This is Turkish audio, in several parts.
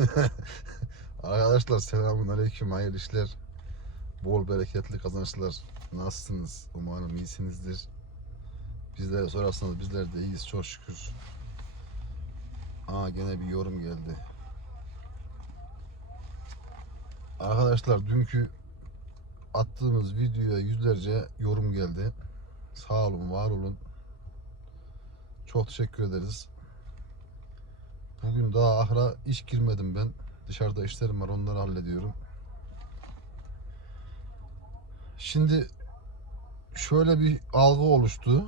Arkadaşlar selamun aleyküm hayırlı işler. Bol bereketli kazançlar. Nasılsınız? Umarım iyisinizdir. Bizlere sorarsanız bizler de iyiyiz çok şükür. Aa gene bir yorum geldi. Arkadaşlar dünkü attığımız videoya yüzlerce yorum geldi. Sağ olun, var olun. Çok teşekkür ederiz. Bugün daha ahıra iş girmedim ben. Dışarıda işlerim var onları hallediyorum. Şimdi şöyle bir algı oluştu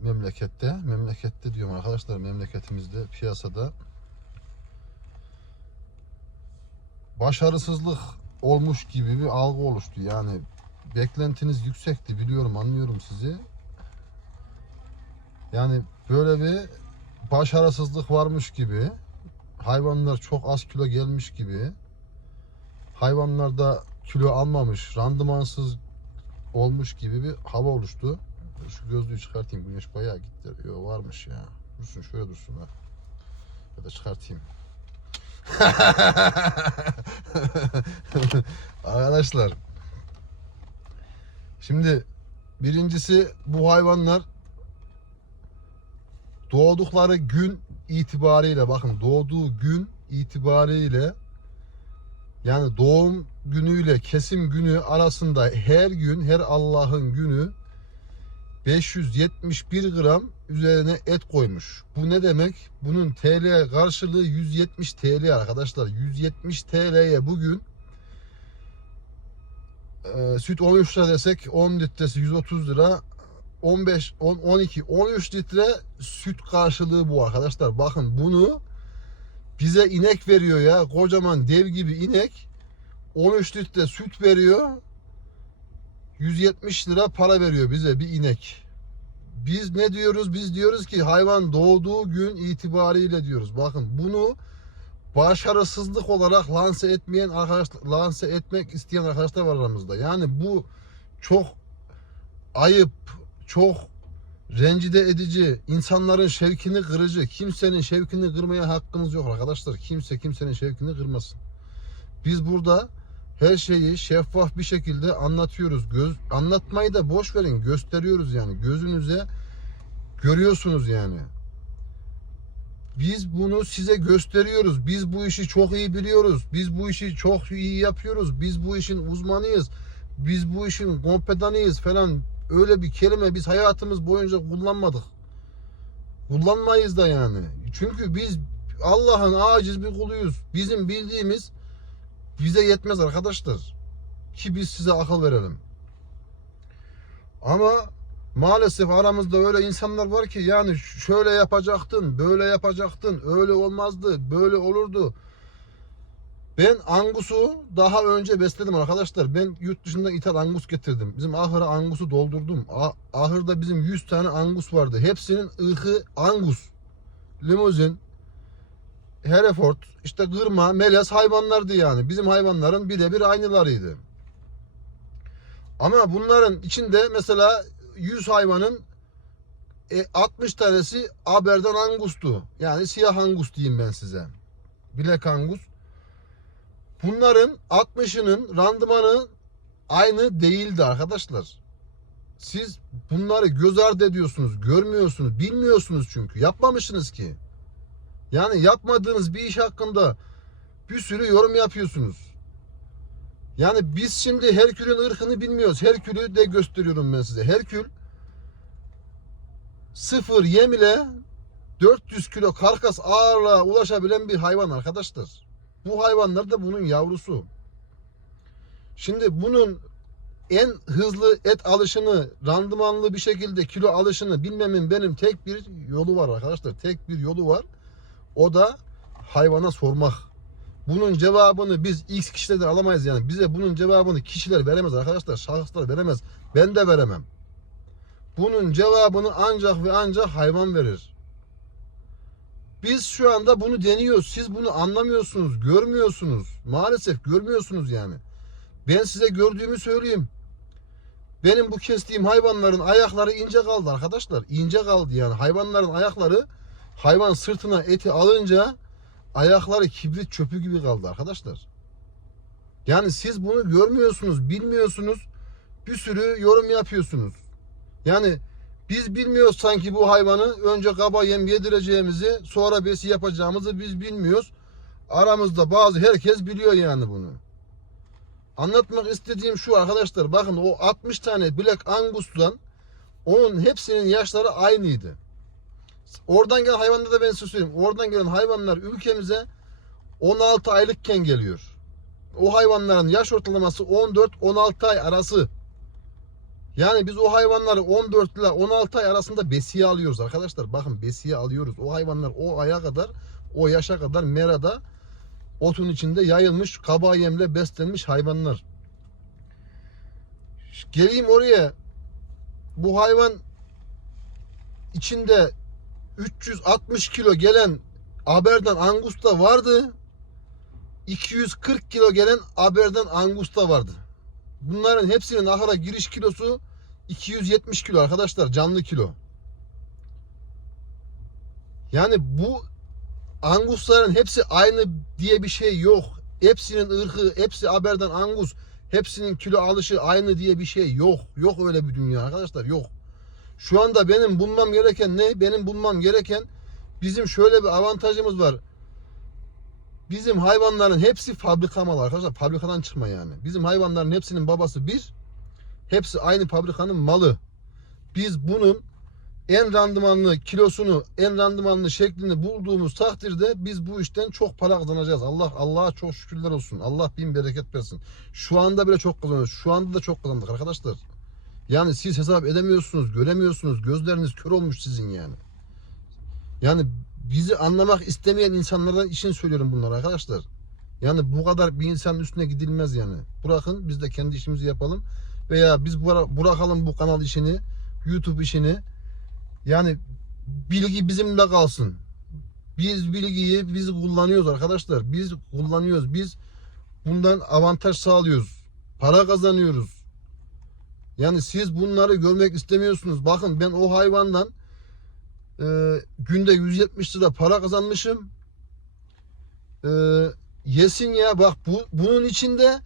memlekette. Memlekette diyorum arkadaşlar memleketimizde piyasada başarısızlık olmuş gibi bir algı oluştu. Yani beklentiniz yüksekti biliyorum anlıyorum sizi. Yani böyle bir başarısızlık varmış gibi hayvanlar çok az kilo gelmiş gibi hayvanlar da kilo almamış randımansız olmuş gibi bir hava oluştu. Şu gözlüğü çıkartayım güneş bayağı gitti. Yo varmış ya. Dursun şöyle dursun ha. Ya da çıkartayım. Arkadaşlar şimdi birincisi bu hayvanlar doğdukları gün itibariyle bakın doğduğu gün itibariyle yani doğum günüyle kesim günü arasında her gün her Allah'ın günü 571 gram üzerine et koymuş. Bu ne demek? Bunun TL karşılığı 170 TL arkadaşlar. 170 TL'ye bugün e, süt 13 lira desek 10 litresi 130 lira 15 10 12 13 litre süt karşılığı bu arkadaşlar. Bakın bunu bize inek veriyor ya. Kocaman dev gibi inek 13 litre süt veriyor. 170 lira para veriyor bize bir inek. Biz ne diyoruz? Biz diyoruz ki hayvan doğduğu gün itibariyle diyoruz. Bakın bunu başarısızlık olarak lanse etmeyen arkadaşlar, lanse etmek isteyen arkadaşlar var aramızda. Yani bu çok ayıp, çok rencide edici, insanların şevkini kırıcı. Kimsenin şevkini kırmaya hakkınız yok arkadaşlar. Kimse kimsenin şevkini kırmasın. Biz burada her şeyi şeffaf bir şekilde anlatıyoruz. Göz anlatmayı da boş verin, gösteriyoruz yani. Gözünüze görüyorsunuz yani. Biz bunu size gösteriyoruz. Biz bu işi çok iyi biliyoruz. Biz bu işi çok iyi yapıyoruz. Biz bu işin uzmanıyız. Biz bu işin kompedanıyız falan. Öyle bir kelime biz hayatımız boyunca kullanmadık. Kullanmayız da yani. Çünkü biz Allah'ın aciz bir kuluyuz. Bizim bildiğimiz bize yetmez arkadaşlar. Ki biz size akıl verelim. Ama maalesef aramızda öyle insanlar var ki yani şöyle yapacaktın, böyle yapacaktın, öyle olmazdı, böyle olurdu. Ben Angus'u daha önce besledim arkadaşlar. Ben yurt dışından ithal Angus getirdim. Bizim ahıra Angus'u doldurdum. Ah- Ahırda bizim 100 tane Angus vardı. Hepsinin ırkı Angus. Limuzin, Hereford, işte kırma, melez hayvanlardı yani. Bizim hayvanların birebir aynılarıydı. Ama bunların içinde mesela 100 hayvanın e, 60 tanesi Aber'den Angus'tu. Yani siyah Angus diyeyim ben size. Black Angus. Bunların 60'ının randımanı aynı değildi arkadaşlar. Siz bunları göz ardı ediyorsunuz, görmüyorsunuz, bilmiyorsunuz çünkü. Yapmamışsınız ki. Yani yapmadığınız bir iş hakkında bir sürü yorum yapıyorsunuz. Yani biz şimdi Herkül'ün ırkını bilmiyoruz. Herkül'ü de gösteriyorum ben size. Herkül sıfır yem ile 400 kilo karkas ağırlığa ulaşabilen bir hayvan arkadaşlar. Bu hayvanlar da bunun yavrusu. Şimdi bunun en hızlı et alışını, randımanlı bir şekilde kilo alışını bilmemin benim tek bir yolu var arkadaşlar. Tek bir yolu var. O da hayvana sormak. Bunun cevabını biz X kişilerden alamayız yani. Bize bunun cevabını kişiler veremez arkadaşlar. Şahıslar veremez. Ben de veremem. Bunun cevabını ancak ve ancak hayvan verir. Biz şu anda bunu deniyoruz. Siz bunu anlamıyorsunuz, görmüyorsunuz. Maalesef görmüyorsunuz yani. Ben size gördüğümü söyleyeyim. Benim bu kestiğim hayvanların ayakları ince kaldı arkadaşlar. İnce kaldı yani. Hayvanların ayakları hayvan sırtına eti alınca ayakları kibrit çöpü gibi kaldı arkadaşlar. Yani siz bunu görmüyorsunuz, bilmiyorsunuz. Bir sürü yorum yapıyorsunuz. Yani biz bilmiyoruz sanki bu hayvanı önce kaba yem yedireceğimizi sonra besi yapacağımızı biz bilmiyoruz. Aramızda bazı herkes biliyor yani bunu. Anlatmak istediğim şu arkadaşlar bakın o 60 tane Black Angus'tan onun hepsinin yaşları aynıydı. Oradan gelen hayvanları da ben size. Oradan gelen hayvanlar ülkemize 16 aylıkken geliyor. O hayvanların yaş ortalaması 14-16 ay arası. Yani biz o hayvanları 14 ile 16 ay arasında besiye alıyoruz arkadaşlar. Bakın besiye alıyoruz. O hayvanlar o aya kadar, o yaşa kadar merada otun içinde yayılmış, kaba yemle beslenmiş hayvanlar. Geleyim oraya. Bu hayvan içinde 360 kilo gelen Aber'den Angus da vardı. 240 kilo gelen Aber'den Angus da vardı. Bunların hepsinin ahıra giriş kilosu 270 kilo arkadaşlar canlı kilo. Yani bu Angusların hepsi aynı diye bir şey yok. Hepsinin ırkı, hepsi Aber'den Angus, hepsinin kilo alışı aynı diye bir şey yok. Yok öyle bir dünya arkadaşlar yok. Şu anda benim bulmam gereken ne? Benim bulmam gereken bizim şöyle bir avantajımız var. Bizim hayvanların hepsi fabrika malı arkadaşlar. Fabrikadan çıkma yani. Bizim hayvanların hepsinin babası bir. Hepsi aynı fabrikanın malı. Biz bunun en randımanlı kilosunu, en randımanlı şeklini bulduğumuz takdirde biz bu işten çok para kazanacağız. Allah Allah'a çok şükürler olsun. Allah bin bereket versin. Şu anda bile çok kazanıyoruz. Şu anda da çok kazandık arkadaşlar. Yani siz hesap edemiyorsunuz, göremiyorsunuz. Gözleriniz kör olmuş sizin yani. Yani bizi anlamak istemeyen insanlardan için söylüyorum bunları arkadaşlar. Yani bu kadar bir insanın üstüne gidilmez yani. Bırakın biz de kendi işimizi yapalım. Veya biz bıra- bırakalım bu kanal işini, YouTube işini. Yani bilgi bizimle kalsın. Biz bilgiyi biz kullanıyoruz arkadaşlar. Biz kullanıyoruz. Biz bundan avantaj sağlıyoruz. Para kazanıyoruz. Yani siz bunları görmek istemiyorsunuz. Bakın ben o hayvandan e, günde 170 lira para kazanmışım. E, yesin ya bak bu bunun içinde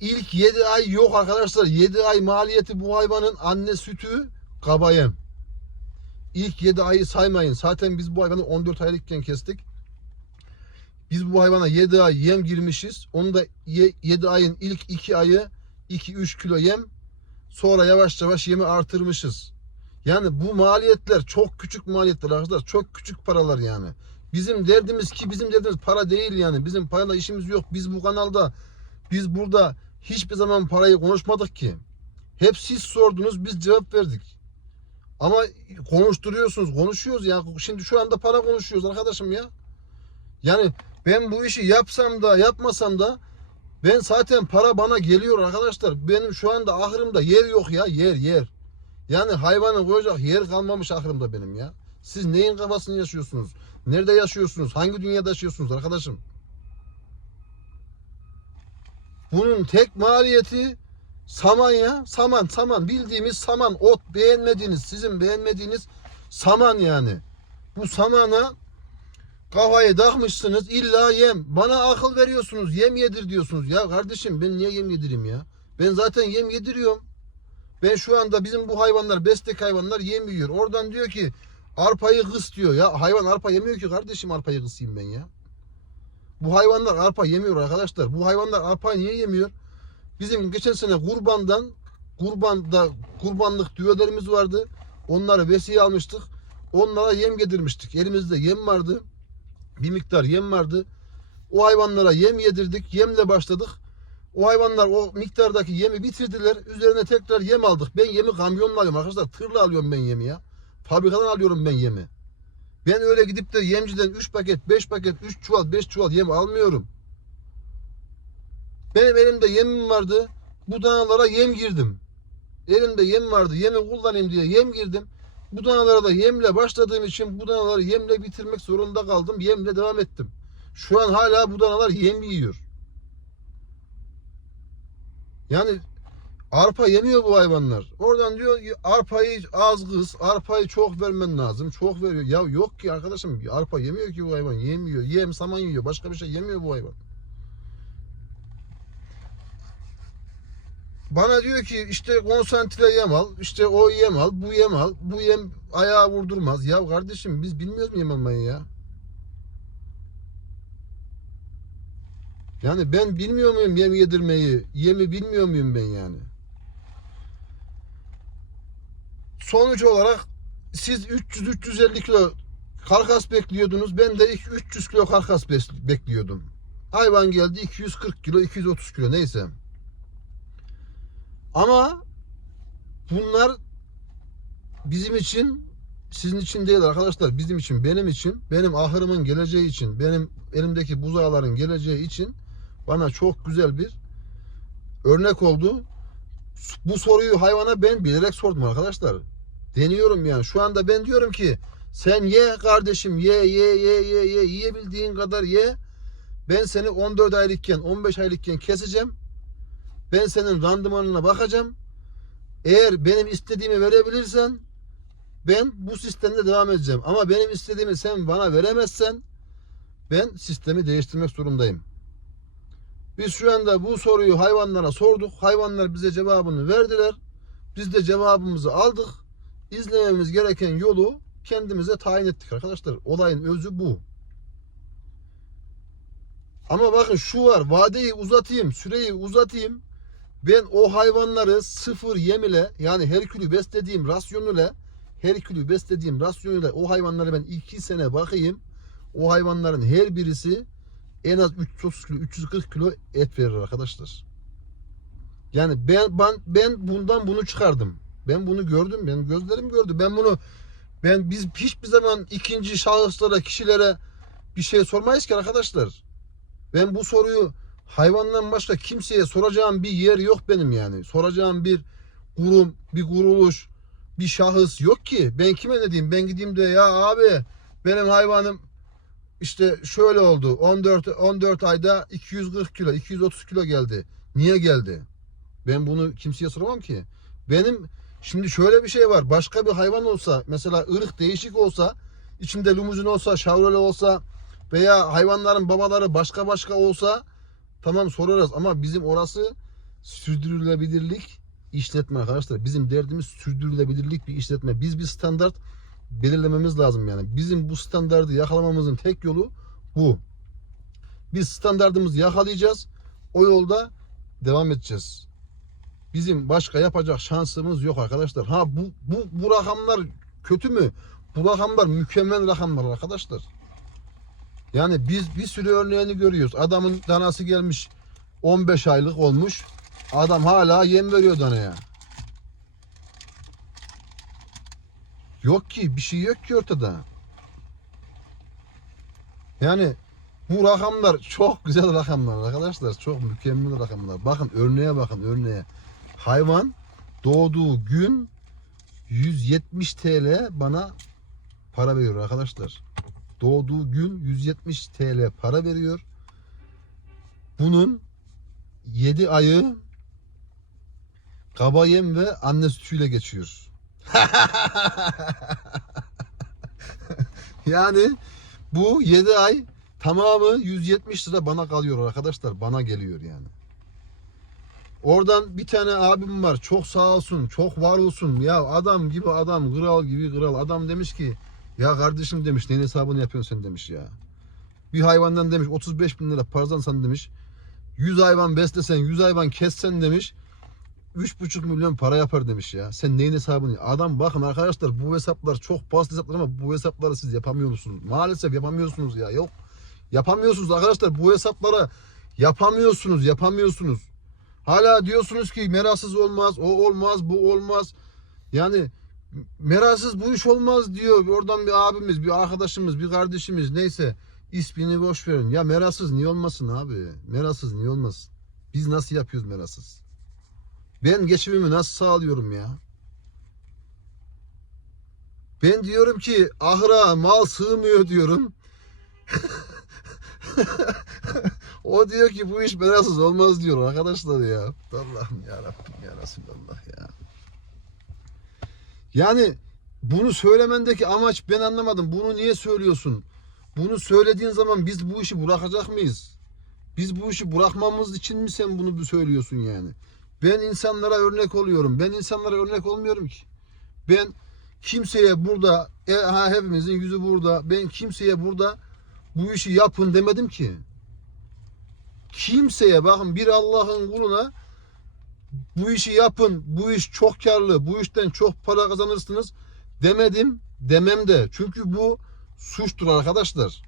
ilk 7 ay yok arkadaşlar. 7 ay maliyeti bu hayvanın anne sütü kabayem. İlk 7 ayı saymayın. Zaten biz bu hayvanı 14 aylıkken kestik. Biz bu hayvana 7 ay yem girmişiz. Onu da 7 ayın ilk 2 ayı 2-3 kilo yem. Sonra yavaş yavaş yemi artırmışız. Yani bu maliyetler çok küçük maliyetler arkadaşlar. Çok küçük paralar yani. Bizim derdimiz ki bizim derdimiz para değil yani. Bizim parayla işimiz yok. Biz bu kanalda biz burada hiçbir zaman parayı konuşmadık ki. Hep siz sordunuz biz cevap verdik. Ama konuşturuyorsunuz. Konuşuyoruz ya. Şimdi şu anda para konuşuyoruz arkadaşım ya. Yani ben bu işi yapsam da yapmasam da ben zaten para bana geliyor arkadaşlar. Benim şu anda ahırımda yer yok ya. Yer yer. Yani hayvanı koyacak yer kalmamış ahırımda benim ya. Siz neyin kafasını yaşıyorsunuz? Nerede yaşıyorsunuz? Hangi dünyada yaşıyorsunuz arkadaşım? Bunun tek maliyeti saman ya. Saman saman. Bildiğimiz saman. Ot beğenmediğiniz, sizin beğenmediğiniz saman yani. Bu samana kafayı takmışsınız illa yem. Bana akıl veriyorsunuz. Yem yedir diyorsunuz. Ya kardeşim ben niye yem yedireyim ya? Ben zaten yem yediriyorum. Ben şu anda bizim bu hayvanlar beslek hayvanlar yem yiyor. Oradan diyor ki arpayı kıs diyor. Ya hayvan arpa yemiyor ki kardeşim arpayı kısayım ben ya. Bu hayvanlar arpa yemiyor arkadaşlar. Bu hayvanlar arpa niye yemiyor? Bizim geçen sene kurbandan kurbanda kurbanlık düvelerimiz vardı. Onları vesiye almıştık. Onlara yem getirmiştik. Elimizde yem vardı. Bir miktar yem vardı. O hayvanlara yem yedirdik. Yemle başladık. O hayvanlar o miktardaki yemi bitirdiler. Üzerine tekrar yem aldık. Ben yemi kamyonla alıyorum arkadaşlar. Tırla alıyorum ben yemi ya. Fabrikadan alıyorum ben yemi. Ben öyle gidip de yemciden 3 paket, 5 paket, 3 çuval, 5 çuval yem almıyorum. Benim elimde yemim vardı. Bu danalara yem girdim. Elimde yem vardı. Yemi kullanayım diye yem girdim. Bu danalara da yemle başladığım için bu danaları yemle bitirmek zorunda kaldım. Yemle devam ettim. Şu an hala bu danalar yem yiyor. Yani Arpa yemiyor bu hayvanlar. Oradan diyor ki arpayı az kız, arpayı çok vermen lazım. Çok veriyor. Ya yok ki arkadaşım arpa yemiyor ki bu hayvan. Yemiyor. Yem, saman yiyor. Başka bir şey yemiyor bu hayvan. Bana diyor ki işte konsantre yem al, işte o yem al, bu yem al, bu yem ayağa vurdurmaz. Ya kardeşim biz bilmiyoruz mu yem almayı ya? Yani ben bilmiyor muyum yem yedirmeyi? Yemi bilmiyor muyum ben yani? Sonuç olarak siz 300-350 kilo karkas bekliyordunuz. Ben de 300 kilo karkas bekliyordum. Hayvan geldi 240 kilo, 230 kilo neyse. Ama bunlar bizim için sizin için değil arkadaşlar. Bizim için, benim için, benim ahırımın geleceği için, benim elimdeki buzağların geleceği için bana çok güzel bir örnek oldu. Bu soruyu hayvana ben bilerek sordum arkadaşlar. Deniyorum yani. Şu anda ben diyorum ki sen ye kardeşim ye ye ye ye ye yiyebildiğin kadar ye. Ben seni 14 aylıkken 15 aylıkken keseceğim. Ben senin randımanına bakacağım. Eğer benim istediğimi verebilirsen ben bu sistemde devam edeceğim. Ama benim istediğimi sen bana veremezsen ben sistemi değiştirmek zorundayım. Biz şu anda bu soruyu hayvanlara sorduk. Hayvanlar bize cevabını verdiler. Biz de cevabımızı aldık. İzlememiz gereken yolu kendimize tayin ettik arkadaşlar. Olayın özü bu. Ama bakın şu var. Vadeyi uzatayım, süreyi uzatayım. Ben o hayvanları sıfır yem ile yani Herkül'ü beslediğim rasyon ile Herkül'ü beslediğim rasyon ile o hayvanları ben iki sene bakayım. O hayvanların her birisi en az 330 kilo, 340 kilo et verir arkadaşlar. Yani ben ben ben bundan bunu çıkardım. Ben bunu gördüm. Benim gözlerim gördü. Ben bunu ben biz hiçbir zaman ikinci şahıslara, kişilere bir şey sormayız ki arkadaşlar. Ben bu soruyu hayvandan başka kimseye soracağım bir yer yok benim yani. Soracağım bir kurum, bir kuruluş, bir şahıs yok ki. Ben kime ne diyeyim? Ben gideyim de ya abi benim hayvanım işte şöyle oldu. 14 14 ayda 240 kilo, 230 kilo geldi. Niye geldi? Ben bunu kimseye soramam ki. Benim şimdi şöyle bir şey var. Başka bir hayvan olsa, mesela ırk değişik olsa, içinde limuzin olsa, şavrole olsa veya hayvanların babaları başka başka olsa tamam sorarız ama bizim orası sürdürülebilirlik işletme arkadaşlar. Bizim derdimiz sürdürülebilirlik bir işletme. Biz bir standart belirlememiz lazım yani. Bizim bu standardı yakalamamızın tek yolu bu. Biz standartımızı yakalayacağız. O yolda devam edeceğiz. Bizim başka yapacak şansımız yok arkadaşlar. Ha bu bu bu rakamlar kötü mü? Bu rakamlar mükemmel rakamlar arkadaşlar. Yani biz bir sürü örneğini görüyoruz. Adamın danası gelmiş 15 aylık olmuş. Adam hala yem veriyor danaya. Yok ki bir şey yok ki ortada. Yani bu rakamlar çok güzel rakamlar arkadaşlar. Çok mükemmel rakamlar. Bakın örneğe bakın örneğe. Hayvan doğduğu gün 170 TL bana para veriyor arkadaşlar. Doğduğu gün 170 TL para veriyor. Bunun 7 ayı kaba yem ve anne sütüyle geçiyor. yani bu 7 ay tamamı 170 lira bana kalıyor arkadaşlar. Bana geliyor yani. Oradan bir tane abim var. Çok sağ olsun. Çok var olsun. Ya adam gibi adam. Kral gibi kral. Adam demiş ki ya kardeşim demiş neyin hesabını yapıyorsun sen demiş ya. Bir hayvandan demiş 35 bin lira paradan sen demiş. 100 hayvan beslesen 100 hayvan kessen demiş. 3,5 milyon para yapar demiş ya. Sen neyin hesabını? Adam bakın arkadaşlar bu hesaplar çok basit hesaplar ama bu hesapları siz yapamıyorsunuz. Maalesef yapamıyorsunuz ya. Yok. Yapamıyorsunuz arkadaşlar. Bu hesaplara yapamıyorsunuz. Yapamıyorsunuz. Hala diyorsunuz ki merasız olmaz, o olmaz, bu olmaz. Yani merasız bu iş olmaz diyor. Oradan bir abimiz, bir arkadaşımız, bir kardeşimiz neyse ismini boş verin. Ya merasız niye olmasın abi? Merasız niye olmasın? Biz nasıl yapıyoruz merasız? Ben geçimimi nasıl sağlıyorum ya? Ben diyorum ki ahıra mal sığmıyor diyorum. O diyor ki bu iş merasız olmaz diyor arkadaşlar ya. Allah'ım ya Rabbim ya Resulallah ya. Yani bunu söylemendeki amaç ben anlamadım. Bunu niye söylüyorsun? Bunu söylediğin zaman biz bu işi bırakacak mıyız? Biz bu işi bırakmamız için mi sen bunu söylüyorsun yani? Ben insanlara örnek oluyorum. Ben insanlara örnek olmuyorum ki. Ben kimseye burada e, ha, hepimizin yüzü burada. Ben kimseye burada bu işi yapın demedim ki. Kimseye bakın bir Allah'ın kuluna bu işi yapın. Bu iş çok karlı. Bu işten çok para kazanırsınız demedim. Demem de. Çünkü bu suçtur arkadaşlar.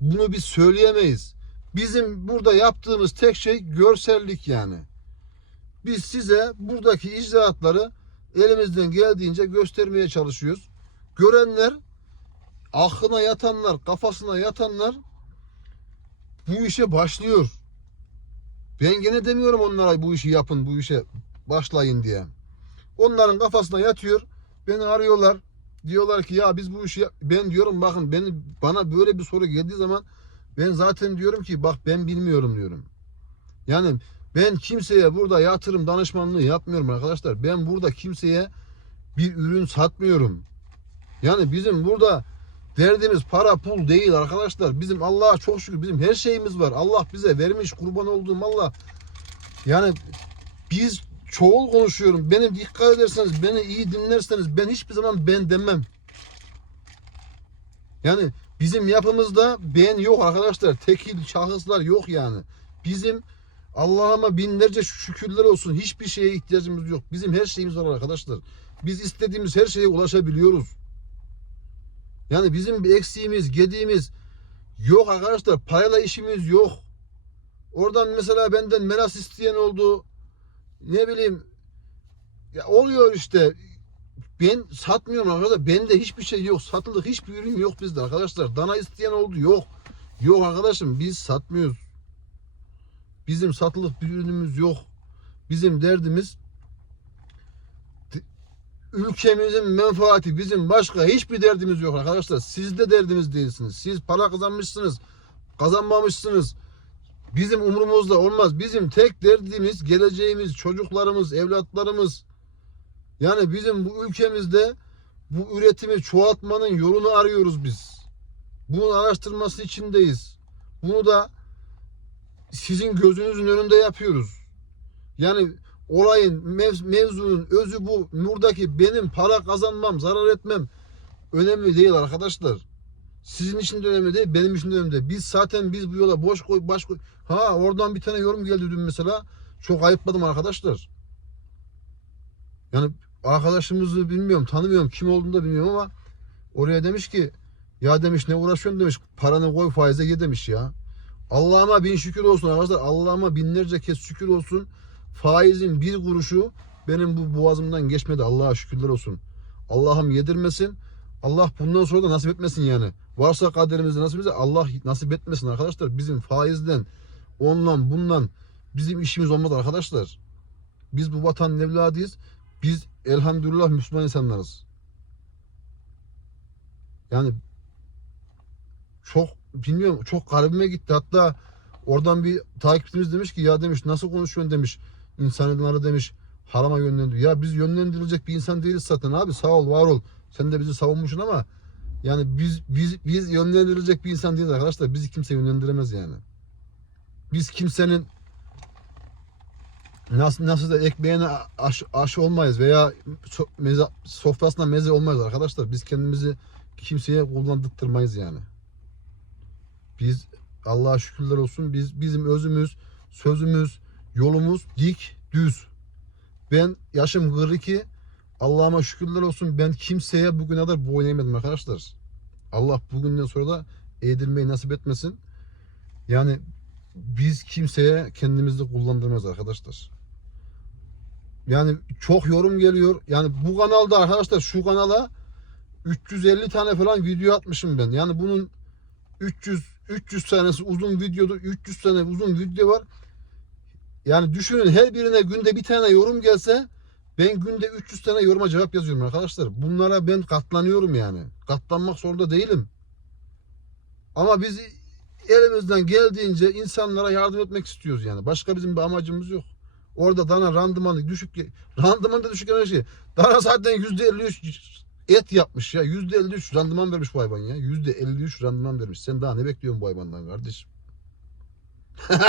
Bunu biz söyleyemeyiz. Bizim burada yaptığımız tek şey görsellik yani. Biz size buradaki icraatları elimizden geldiğince göstermeye çalışıyoruz. Görenler, aklına yatanlar, kafasına yatanlar bu işe başlıyor. Ben gene demiyorum onlara bu işi yapın, bu işe başlayın diye. Onların kafasına yatıyor. Beni arıyorlar. Diyorlar ki ya biz bu işi ben diyorum bakın beni bana böyle bir soru geldiği zaman ben zaten diyorum ki bak ben bilmiyorum diyorum. Yani ben kimseye burada yatırım danışmanlığı yapmıyorum arkadaşlar. Ben burada kimseye bir ürün satmıyorum. Yani bizim burada derdimiz para pul değil arkadaşlar. Bizim Allah'a çok şükür bizim her şeyimiz var. Allah bize vermiş kurban olduğum Allah. Yani biz çoğul konuşuyorum. Benim dikkat ederseniz, beni iyi dinlerseniz ben hiçbir zaman ben demem. Yani bizim yapımızda ben yok arkadaşlar. Tekil şahıslar yok yani. Bizim Allah'ıma binlerce şükürler olsun. Hiçbir şeye ihtiyacımız yok. Bizim her şeyimiz var arkadaşlar. Biz istediğimiz her şeye ulaşabiliyoruz. Yani bizim bir eksiğimiz, gediğimiz yok arkadaşlar. Parayla işimiz yok. Oradan mesela benden meras isteyen oldu. Ne bileyim ya oluyor işte. Ben satmıyorum arkadaşlar. Bende hiçbir şey yok. Satılık hiçbir ürün yok bizde arkadaşlar. Dana isteyen oldu. Yok. Yok arkadaşım biz satmıyoruz. Bizim satılık bir ürünümüz yok. Bizim derdimiz ülkemizin menfaati bizim başka hiçbir derdimiz yok arkadaşlar. Siz de derdimiz değilsiniz. Siz para kazanmışsınız. Kazanmamışsınız. Bizim umurumuzda olmaz. Bizim tek derdimiz geleceğimiz, çocuklarımız, evlatlarımız. Yani bizim bu ülkemizde bu üretimi çoğaltmanın yolunu arıyoruz biz. Bunun araştırması içindeyiz. Bunu da sizin gözünüzün önünde yapıyoruz. Yani olayın mev- mevzunun özü bu. Buradaki benim para kazanmam, zarar etmem önemli değil arkadaşlar. Sizin için de önemli değil, benim için de önemli değil. Biz zaten biz bu yola boş koy, baş koy. Ha oradan bir tane yorum geldi dün mesela. Çok ayıpladım arkadaşlar. Yani arkadaşımızı bilmiyorum, tanımıyorum, kim olduğunu da bilmiyorum ama oraya demiş ki ya demiş ne uğraşıyorsun demiş. Paranı koy faize ye demiş ya. Allah'ıma bin şükür olsun arkadaşlar. Allah'ıma binlerce kez şükür olsun. Faizin bir kuruşu benim bu boğazımdan geçmedi. Allah'a şükürler olsun. Allah'ım yedirmesin. Allah bundan sonra da nasip etmesin yani. Varsa kaderimizde nasip etse Allah nasip etmesin arkadaşlar. Bizim faizden, ondan bundan bizim işimiz olmaz arkadaşlar. Biz bu vatanın evladıyız. Biz elhamdülillah Müslüman insanlarız. Yani çok bilmiyorum çok garibime gitti. Hatta oradan bir takipçimiz demiş ki ya demiş nasıl konuşuyorsun demiş. İnsanları demiş harama yönlendiriyor. Ya biz yönlendirilecek bir insan değiliz zaten abi sağ ol var ol. Sen de bizi savunmuşsun ama yani biz biz biz yönlendirilecek bir insan değiliz arkadaşlar. Bizi kimse yönlendiremez yani. Biz kimsenin nasıl nasıl da ekmeğine aş, aş olmayız veya so, meze, sofrasına meze olmayız arkadaşlar. Biz kendimizi kimseye kullandırtmayız yani. Biz Allah'a şükürler olsun. Biz bizim özümüz, sözümüz, yolumuz dik, düz. Ben yaşım 42. Allah'ıma şükürler olsun. Ben kimseye bugüne kadar boyun eğmedim arkadaşlar. Allah bugünden sonra da eğdirmeyi nasip etmesin. Yani biz kimseye kendimizi kullandırmaz arkadaşlar. Yani çok yorum geliyor. Yani bu kanalda arkadaşlar şu kanala 350 tane falan video atmışım ben. Yani bunun 300 300 tanesi uzun videoda 300 tane uzun video var. Yani düşünün her birine günde bir tane yorum gelse ben günde 300 tane yoruma cevap yazıyorum arkadaşlar. Bunlara ben katlanıyorum yani. Katlanmak zorunda değilim. Ama biz elimizden geldiğince insanlara yardım etmek istiyoruz yani. Başka bizim bir amacımız yok. Orada dana randımanı düşük, randıman da düşük enerji. Dana zaten %53 et yapmış ya. %53 randıman vermiş bu hayvan ya. %53 randıman vermiş. Sen daha ne bekliyorsun bu hayvandan kardeşim?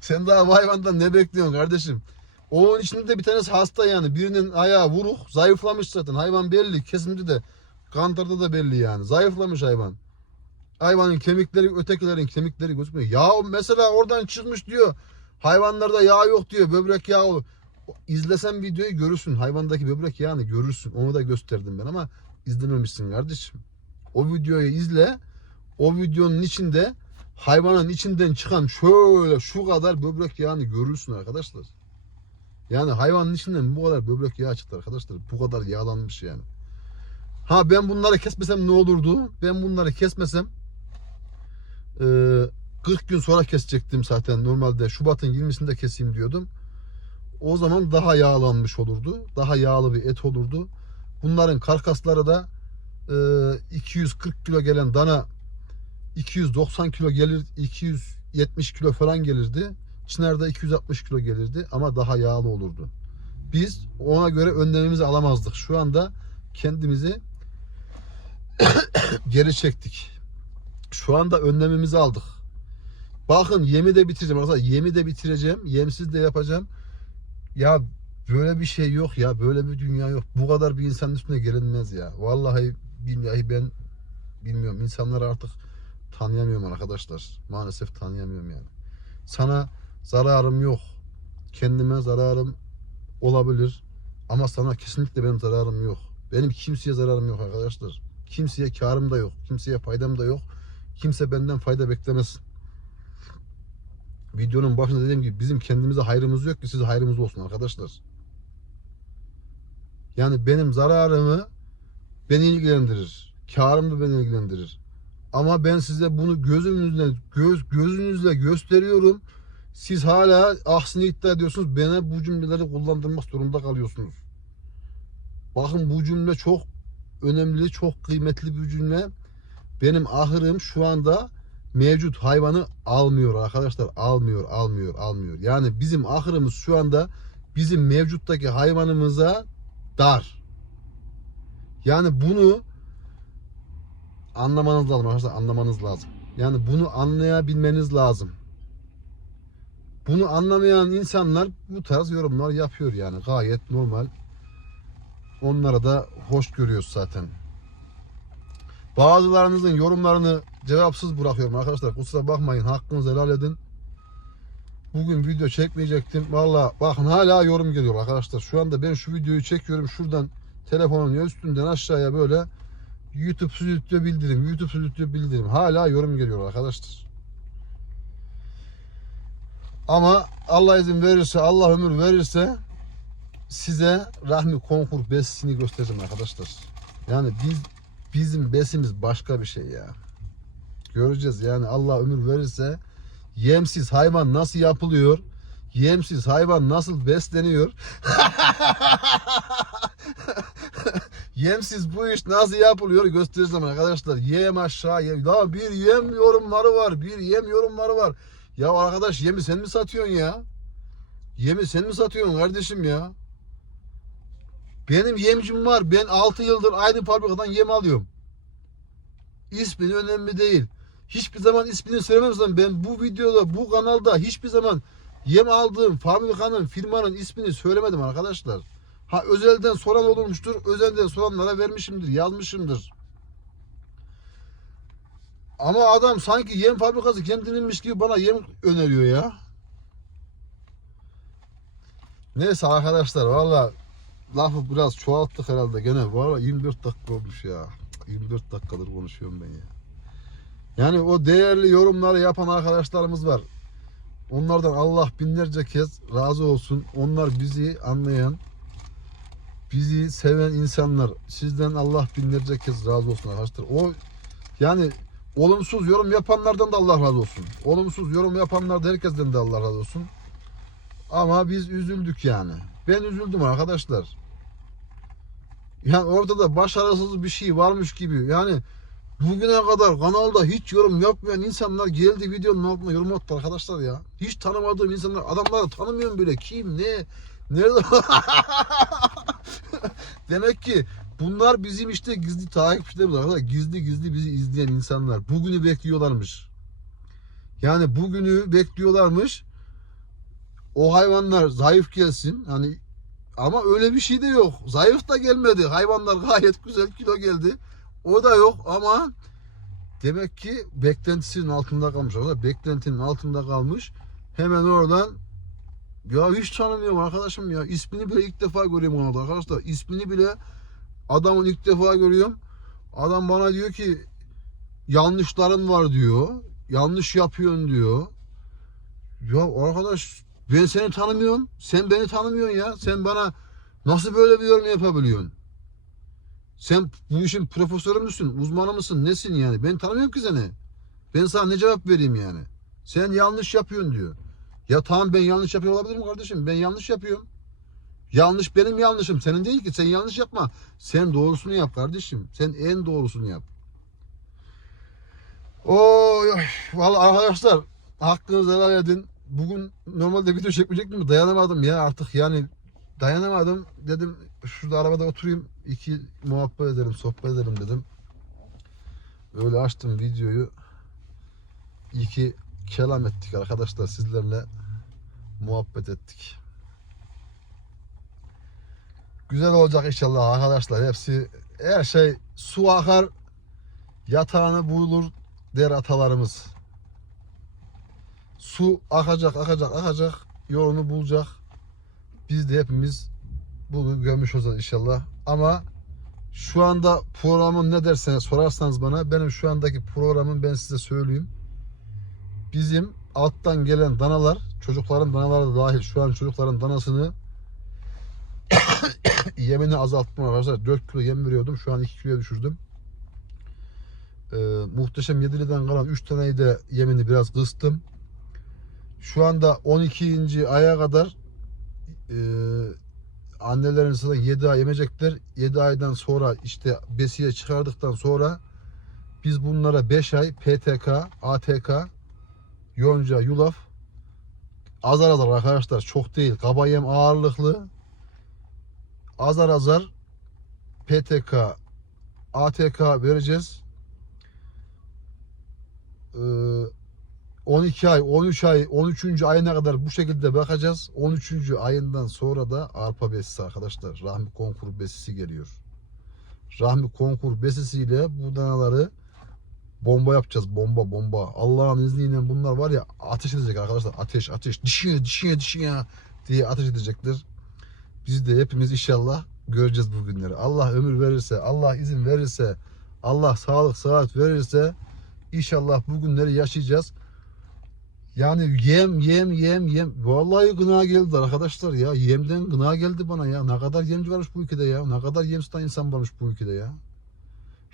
Sen daha bu hayvandan ne bekliyorsun kardeşim? Onun içinde de bir tanesi hasta yani. Birinin ayağı vuruk, zayıflamış zaten. Hayvan belli. Kesimde de kantarda da belli yani. Zayıflamış hayvan. Hayvanın kemikleri, ötekilerin kemikleri gözükmüyor. Yağ mesela oradan çıkmış diyor. Hayvanlarda yağ yok diyor. Böbrek yağı. İzlesen videoyu görürsün. Hayvandaki böbrek yağını görürsün. Onu da gösterdim ben ama izlememişsin kardeşim. O videoyu izle. O videonun içinde hayvanın içinden çıkan şöyle şu kadar böbrek yağını görürsün arkadaşlar. Yani hayvanın içinden bu kadar böbrek yağı çıktı arkadaşlar. Bu kadar yağlanmış yani. Ha ben bunları kesmesem ne olurdu? Ben bunları kesmesem eee 40 gün sonra kesecektim zaten. Normalde Şubat'ın 20'sinde keseyim diyordum. O zaman daha yağlanmış olurdu. Daha yağlı bir et olurdu. Bunların karkasları da eee, 240 kilo gelen dana 290 kilo gelir, 270 kilo falan gelirdi. Çınar'da 260 kilo gelirdi ama daha yağlı olurdu. Biz ona göre önlemimizi alamazdık. Şu anda kendimizi geri çektik. Şu anda önlemimizi aldık. Bakın yemi de bitireceğim. Arkadaşlar yemi de bitireceğim. Yemsiz de yapacağım. Ya böyle bir şey yok ya. Böyle bir dünya yok. Bu kadar bir insanın üstüne gelinmez ya. Vallahi billahi ben bilmiyorum. İnsanları artık tanıyamıyorum arkadaşlar. Maalesef tanıyamıyorum yani. Sana zararım yok. Kendime zararım olabilir. Ama sana kesinlikle benim zararım yok. Benim kimseye zararım yok arkadaşlar. Kimseye karım da yok. Kimseye faydam da yok. Kimse benden fayda beklemesin. Videonun başında dediğim gibi bizim kendimize hayrımız yok ki size hayrımız olsun arkadaşlar. Yani benim zararımı beni ilgilendirir. Karım da beni ilgilendirir. Ama ben size bunu gözünüzle göz gözünüzle gösteriyorum. Siz hala aksini iddia ediyorsunuz. Bana bu cümleleri kullandırmak zorunda kalıyorsunuz. Bakın bu cümle çok önemli, çok kıymetli bir cümle. Benim ahırım şu anda mevcut hayvanı almıyor arkadaşlar. Almıyor, almıyor, almıyor. Yani bizim ahırımız şu anda bizim mevcuttaki hayvanımıza dar. Yani bunu anlamanız lazım arkadaşlar. Anlamanız lazım. Yani bunu anlayabilmeniz lazım. Bunu anlamayan insanlar bu tarz yorumlar yapıyor yani. Gayet normal. Onlara da hoş görüyoruz zaten. Bazılarınızın yorumlarını cevapsız bırakıyorum arkadaşlar. Kusura bakmayın. Hakkınızı helal edin. Bugün video çekmeyecektim. Valla bakın hala yorum geliyor arkadaşlar. Şu anda ben şu videoyu çekiyorum. Şuradan telefonun üstünden aşağıya böyle YouTube stüdyo bildirim, YouTube stüdyo bildirim. Hala yorum geliyor arkadaşlar. Ama Allah izin verirse, Allah ömür verirse size Rahmi Konkur besini göstereceğim arkadaşlar. Yani biz bizim besimiz başka bir şey ya. Göreceğiz yani Allah ömür verirse yemsiz hayvan nasıl yapılıyor? Yemsiz hayvan nasıl besleniyor? Yemsiz bu iş nasıl yapılıyor göstereceğim arkadaşlar. Yem aşağı yem. Daha bir yem yorumları var. Bir yem yorumları var. Ya arkadaş yemi sen mi satıyorsun ya? Yemi sen mi satıyorsun kardeşim ya? Benim yemcim var. Ben 6 yıldır aynı fabrikadan yem alıyorum. İsmi önemli değil. Hiçbir zaman ismini söylemem ben bu videoda, bu kanalda hiçbir zaman yem aldığım fabrikanın, firmanın ismini söylemedim arkadaşlar. Ha özelden soran olmuştur. Özelden soranlara vermişimdir, yazmışımdır. Ama adam sanki yem fabrikası kendinilmiş gibi bana yem öneriyor ya. Neyse arkadaşlar valla lafı biraz çoğalttık herhalde gene. Valla 24 dakika olmuş ya. 24 dakikadır konuşuyorum ben ya. Yani o değerli yorumları yapan arkadaşlarımız var. Onlardan Allah binlerce kez razı olsun. Onlar bizi anlayan, bizi seven insanlar. Sizden Allah binlerce kez razı olsun arkadaşlar. O yani olumsuz yorum yapanlardan da Allah razı olsun. Olumsuz yorum yapanlardan herkesten de Allah razı olsun. Ama biz üzüldük yani. Ben üzüldüm arkadaşlar. Yani ortada başarısız bir şey varmış gibi. Yani Bugüne kadar kanalda hiç yorum yapmayan insanlar geldi videonun altına yorum attı arkadaşlar ya. Hiç tanımadığım insanlar, adamları tanımıyorum bile. Kim, ne, nerede? Demek ki bunlar bizim işte gizli takipçilerimiz arkadaşlar. Gizli gizli bizi izleyen insanlar. Bugünü bekliyorlarmış. Yani bugünü bekliyorlarmış. O hayvanlar zayıf gelsin. Hani ama öyle bir şey de yok. Zayıf da gelmedi. Hayvanlar gayet güzel kilo geldi. O da yok ama demek ki beklentisinin altında kalmış. Orada beklentinin altında kalmış. Hemen oradan ya hiç tanımıyorum arkadaşım ya. İsmini bile ilk defa görüyorum orada arkadaşlar. İsmini bile adamın ilk defa görüyorum. Adam bana diyor ki yanlışların var diyor. Yanlış yapıyorsun diyor. Ya arkadaş ben seni tanımıyorum. Sen beni tanımıyorsun ya. Sen bana nasıl böyle bir yorum yapabiliyorsun? Sen bu işin profesörü müsün? Uzmanı mısın? Nesin yani? Ben tanımıyorum ki seni. Ben sana ne cevap vereyim yani? Sen yanlış yapıyorsun diyor. Ya tamam ben yanlış yapıyor olabilirim kardeşim. Ben yanlış yapıyorum. Yanlış benim yanlışım. Senin değil ki. Sen yanlış yapma. Sen doğrusunu yap kardeşim. Sen en doğrusunu yap. Oy, oy. Vallahi arkadaşlar hakkınızı helal edin. Bugün normalde video çekmeyecektim? Dayanamadım ya artık yani dayanamadım. Dedim şurada arabada oturayım. İki muhabbet edelim, sohbet edelim dedim. Öyle açtım videoyu. İki kelam ettik arkadaşlar sizlerle muhabbet ettik. Güzel olacak inşallah arkadaşlar. Hepsi her şey su akar yatağını bulur der atalarımız. Su akacak, akacak, akacak, yolunu bulacak. Biz de hepimiz bunu görmüş olacağız inşallah. Ama şu anda programın ne derseniz sorarsanız bana benim şu andaki programım ben size söyleyeyim. Bizim alttan gelen danalar, çocukların danaları da dahil şu an çocukların danasını yemini azalttım arkadaşlar. 4 kilo yem veriyordum. Şu an 2 kiloya düşürdüm. Ee, muhteşem 7'liden kalan 3 taneyi de yemini biraz kıstım. Şu anda 12. aya kadar e, annelerin sıra 7 ay emecekler. 7 aydan sonra işte besiye çıkardıktan sonra biz bunlara 5 ay PTK, ATK, yonca, yulaf azar azar arkadaşlar çok değil. Kaba yem ağırlıklı azar azar PTK, ATK vereceğiz. Ee, 12 ay, 13 ay, 13. ayına kadar bu şekilde bakacağız. 13. ayından sonra da arpa besisi arkadaşlar. Rahmi konkur besisi geliyor. Rahmi konkur besisiyle bu danaları bomba yapacağız. Bomba bomba. Allah'ın izniyle bunlar var ya ateş edecek arkadaşlar. Ateş ateş. Dişine dişine dişine diye ateş edecekler. Biz de hepimiz inşallah göreceğiz bu günleri. Allah ömür verirse, Allah izin verirse, Allah sağlık sıhhat verirse inşallah bu günleri yaşayacağız. Yani yem yem yem yem. Vallahi gına geldi arkadaşlar ya. Yemden gına geldi bana ya. Ne kadar yemci varmış bu ülkede ya. Ne kadar yem satan insan varmış bu ülkede ya.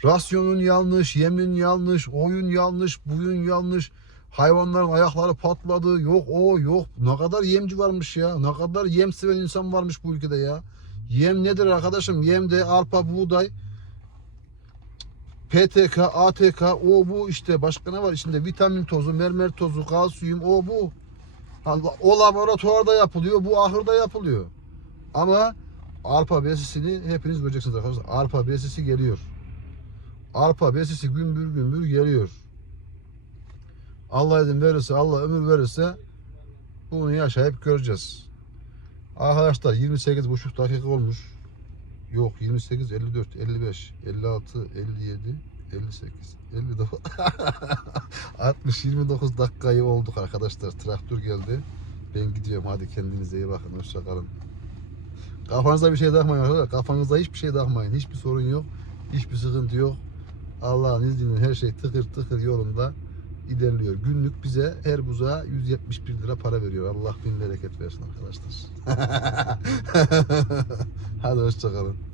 Rasyonun yanlış, yemin yanlış, oyun yanlış, buyun yanlış. Hayvanların ayakları patladı. Yok o yok. Ne kadar yemci varmış ya. Ne kadar yem seven insan varmış bu ülkede ya. Yem nedir arkadaşım? Yem de arpa, buğday, PTK, ATK, o bu işte başka ne var içinde? Vitamin tozu, mermer tozu, kalsiyum, o bu. O laboratuvarda yapılıyor, bu ahırda yapılıyor. Ama arpa besisini hepiniz göreceksiniz arkadaşlar. Arpa besisi geliyor. Arpa besisi gümbür gümbür geliyor. Allah izin verirse, Allah ömür verirse bunu yaşayıp göreceğiz. Arkadaşlar 28,5 dakika olmuş. Yok 28, 54, 55, 56, 57, 58, 59, 60, 29 dakikayı olduk arkadaşlar. Traktör geldi. Ben gidiyorum. Hadi kendinize iyi bakın. Hoşça kalın. Kafanıza bir şey takmayın arkadaşlar. Kafanıza hiçbir şey takmayın. Hiçbir sorun yok. Hiçbir sıkıntı yok. Allah'ın izniyle her şey tıkır tıkır yolunda ilerliyor. Günlük bize her buzağa 171 lira para veriyor. Allah bin bereket versin arkadaşlar. Hadi hoşçakalın.